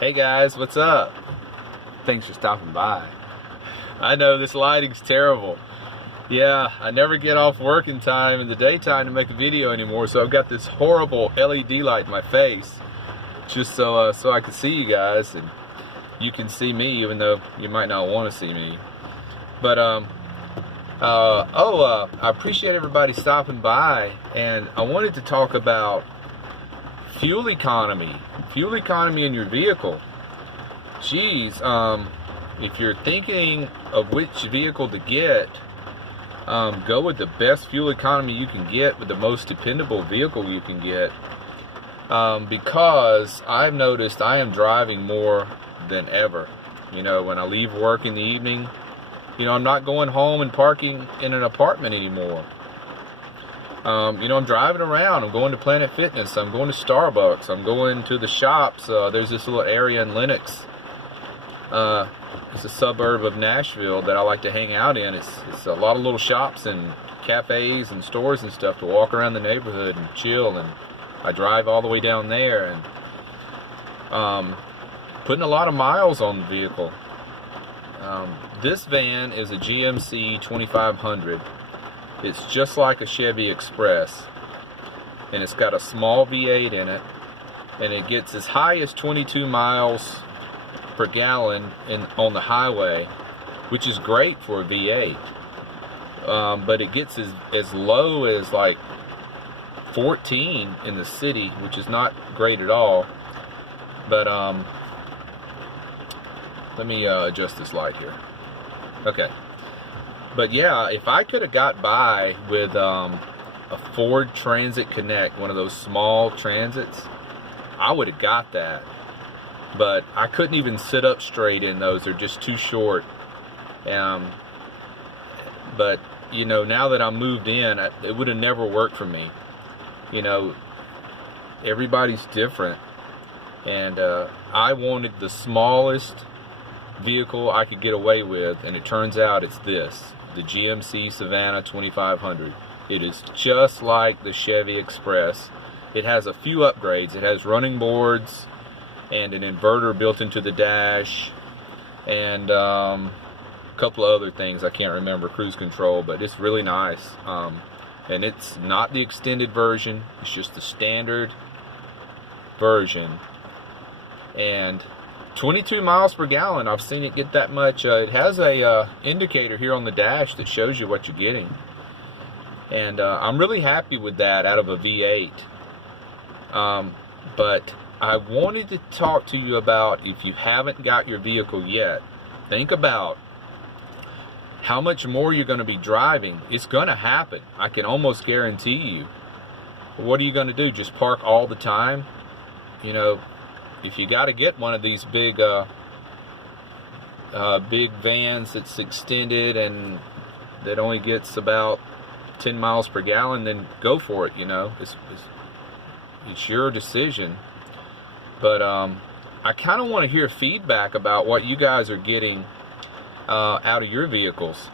Hey guys, what's up? Thanks for stopping by. I know this lighting's terrible. Yeah, I never get off work in time in the daytime to make a video anymore, so I've got this horrible LED light in my face just so I can see you guys and you can see me, even though you might not want to see me. But I appreciate everybody stopping by, and I wanted to talk about fuel economy in your vehicle. Geez, if you're thinking of which vehicle to get, go with the best fuel economy you can get, with the most dependable vehicle you can get, because I've noticed I am driving more than ever. You know, when I leave work in the evening, you know, I'm not going home and parking in an apartment anymore. You know, I'm driving around. I'm going to Planet Fitness. I'm going to Starbucks. I'm going to the shops. There's this little area in Lenox. It's a suburb of Nashville that I like to hang out in. It's a lot of little shops and cafes and stores and stuff to walk around the neighborhood and chill. And I drive all the way down there and putting a lot of miles on the vehicle. This van is a GMC 2500. It's just like a Chevy Express, and it's got a small V8 in it, and it gets as high as 22 miles per gallon on the highway, which is great for a V8. But it gets as low as like 14 in the city, which is not great at all. But let me adjust this light here. Okay. But yeah, if I could have got by with a Ford Transit Connect, one of those small transits, I would have got that. But I couldn't even sit up straight in those. They're just too short. But, you know, now that I'm moved in, it would have never worked for me. You know, everybody's different. And I wanted the smallest vehicle I could get away with, and it turns out it's this. The GMC Savannah 2500. It is just like the Chevy Express. It has a few upgrades. It has running boards and an inverter built into the dash, and a couple of other things I can't remember, cruise control, but it's really nice. And it's not the extended version, it's just the standard version. And 22 miles per gallon, I've seen it get that much. It has a indicator here on the dash that shows you what you're getting. And I'm really happy with that out of a V8. But I wanted to talk to you about, if you haven't got your vehicle yet, think about how much more you're going to be driving. It's going to happen. I can almost guarantee you. What are you going to do? Just park all the time? You know, if you got to get one of these big vans that's extended and that only gets about 10 miles per gallon, then go for it. You know, it's your decision. But I kind of want to hear feedback about what you guys are getting out of your vehicles,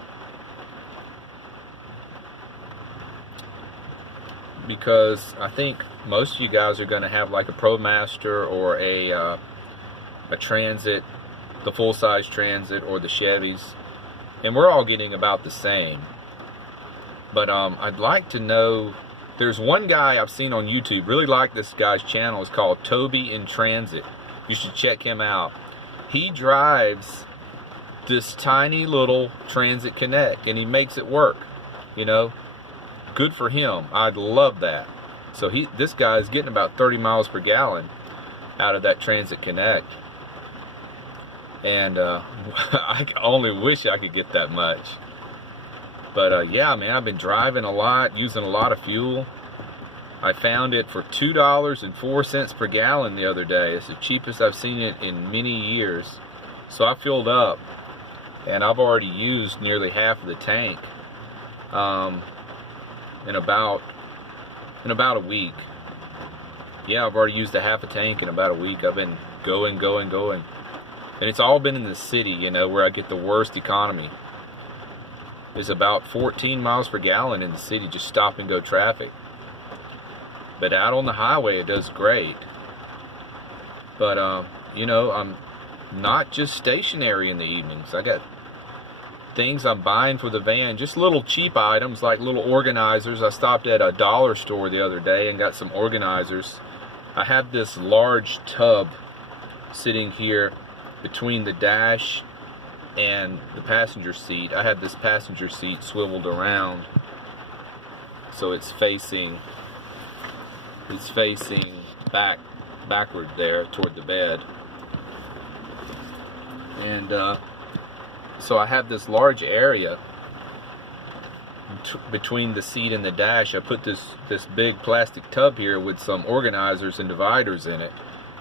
because I think most of you guys are going to have like a ProMaster or a Transit, the full-size Transit, or the Chevys, and we're all getting about the same. But I'd like to know, there's one guy I've seen on YouTube, really like this guy's channel. It's called Toby in Transit. You should check him out. He drives this tiny little Transit Connect, and he makes it work. You know, good for him. I'd love that. So this guy is getting about 30 miles per gallon out of that Transit Connect. And I only wish I could get that much. But yeah, man, I've been driving a lot, using a lot of fuel. I found it for $2.04 per gallon the other day. It's the cheapest I've seen it in many years. So I filled up, and I've already used nearly half of the tank in about a week. Yeah, I've already used a half a tank in about a week. I've been going. And it's all been in the city, you know, where I get the worst economy. It's about 14 miles per gallon in the city, just stop and go traffic. But out on the highway, it does great. But you know, I'm not just stationary in the evenings. I got things I'm buying for the van, just little cheap items like little organizers. I stopped at a dollar store the other day and got some organizers. I have this large tub sitting here between the dash and the passenger seat. I have this passenger seat swiveled around so it's facing backward there toward the bed. And so I have this large area between the seat and the dash. I put this big plastic tub here with some organizers and dividers in it,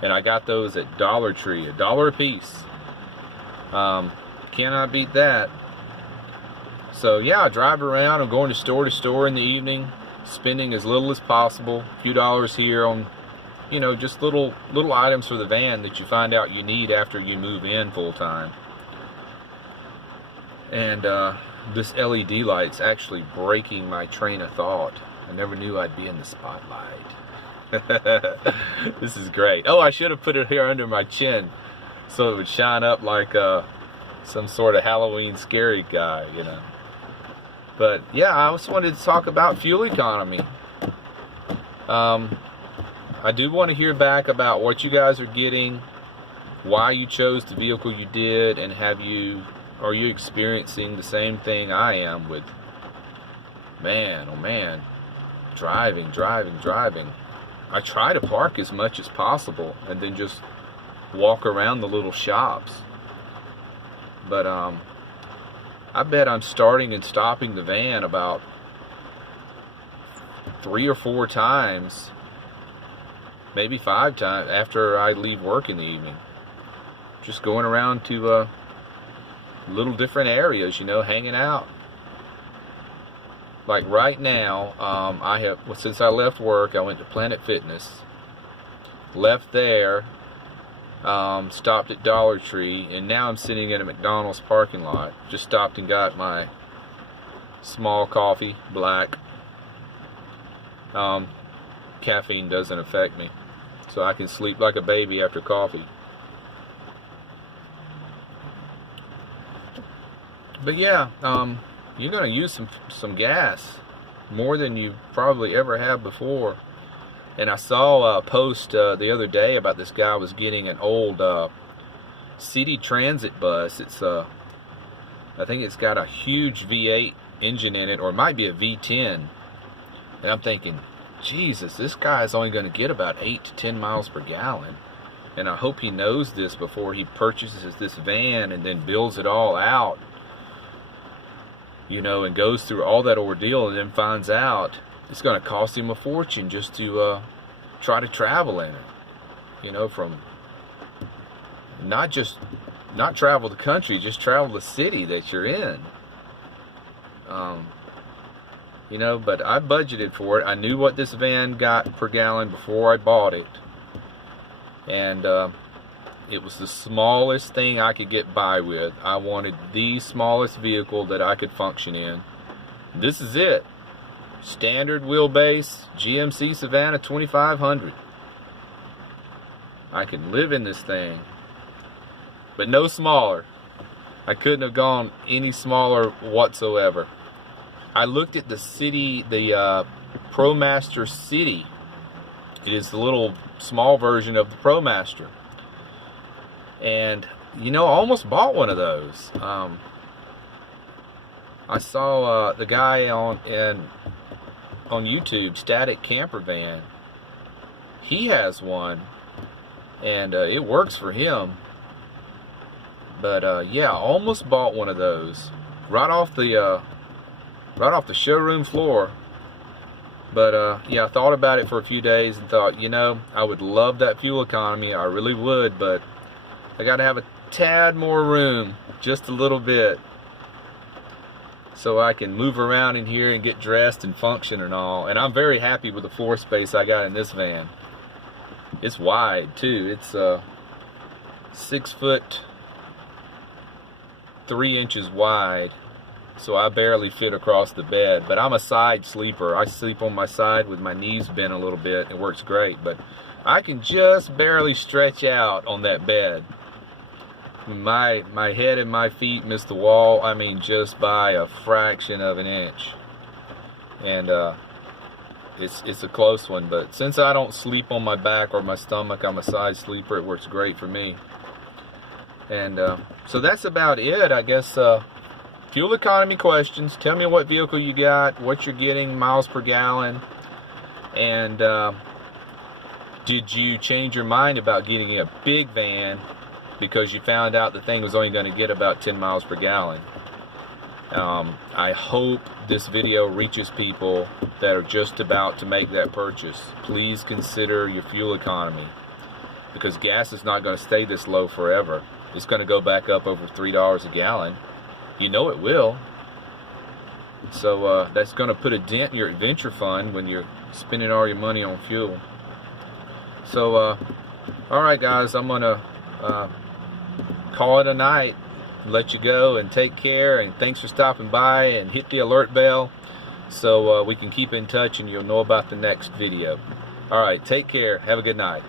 and I got those at Dollar Tree, $1 a piece. Cannot beat that. So yeah, I drive around. I'm going to store in the evening, spending as little as possible, a few dollars here on, you know, just little items for the van that you find out you need after you move in full time. And this LED light's actually breaking my train of thought. I never knew I'd be in the spotlight. This is great. Oh, I should have put it here under my chin so it would shine up like some sort of Halloween scary guy, you know. But yeah, I just wanted to talk about fuel economy. I do want to hear back about what you guys are getting, why you chose the vehicle you did, and are you experiencing the same thing I am with, man, oh man, driving. I try to park as much as possible and then just walk around the little shops. But I bet I'm starting and stopping the van about 3 or 4 times, maybe 5 times after I leave work in the evening. Just going around to little different areas, you know, hanging out. Like right now, since I left work, I went to Planet Fitness, left there, stopped at Dollar Tree, and now I'm sitting in a McDonald's parking lot. Just stopped and got my small coffee, black. Caffeine doesn't affect me, so I can sleep like a baby after coffee. But yeah, you're going to use some gas, more than you probably ever have before. And I saw a post the other day about this guy was getting an old city transit bus. It's I think it's got a huge V8 engine in it, or it might be a V10. And I'm thinking, Jesus, this guy is only going to get about 8 to 10 miles per gallon. And I hope he knows this before he purchases this van and then builds it all out, you know, and goes through all that ordeal and then finds out it's going to cost him a fortune just to try to travel in it, you know, from not travel the country, just travel the city that you're in. You know, but I budgeted for it. I knew what this van got per gallon before I bought it, and it was the smallest thing I could get by with. I wanted the smallest vehicle that I could function in. This is it. Standard wheelbase GMC Savannah 2500. I can live in this thing, but no smaller. I couldn't have gone any smaller whatsoever. I looked at the ProMaster City. It is the little small version of the ProMaster. And, you know, I almost bought one of those. I saw the guy on YouTube, Static Camper Van. He has one, and it works for him. But yeah, I almost bought one of those right off the showroom floor. But yeah, I thought about it for a few days and thought, you know, I would love that fuel economy. I really would, but I got to have a tad more room, just a little bit, so I can move around in here and get dressed and function and all. And I'm very happy with the floor space I got in this van. It's wide too. It's 6 foot 3 inches wide, so I barely fit across the bed. But I'm a side sleeper. I sleep on my side with my knees bent a little bit. It works great. But I can just barely stretch out on that bed. My head and my feet miss the wall, I mean just by a fraction of an inch. And it's a close one, but since I don't sleep on my back or my stomach, I'm a side sleeper, it works great for me. And so that's about it, I guess. Fuel economy questions. Tell me what vehicle you got, what you're getting, miles per gallon, and did you change your mind about getting a big van because you found out the thing was only going to get about 10 miles per gallon? I hope this video reaches people that are just about to make that purchase. Please consider your fuel economy, because gas is not going to stay this low forever. It's going to go back up over $3 a gallon. You know it will. So that's going to put a dent in your adventure fund when you're spending all your money on fuel. So alright guys, I'm going to call it a night, let you go, and take care, and thanks for stopping by, and hit the alert bell so we can keep in touch and you'll know about the next video. Alright, take care, have a good night.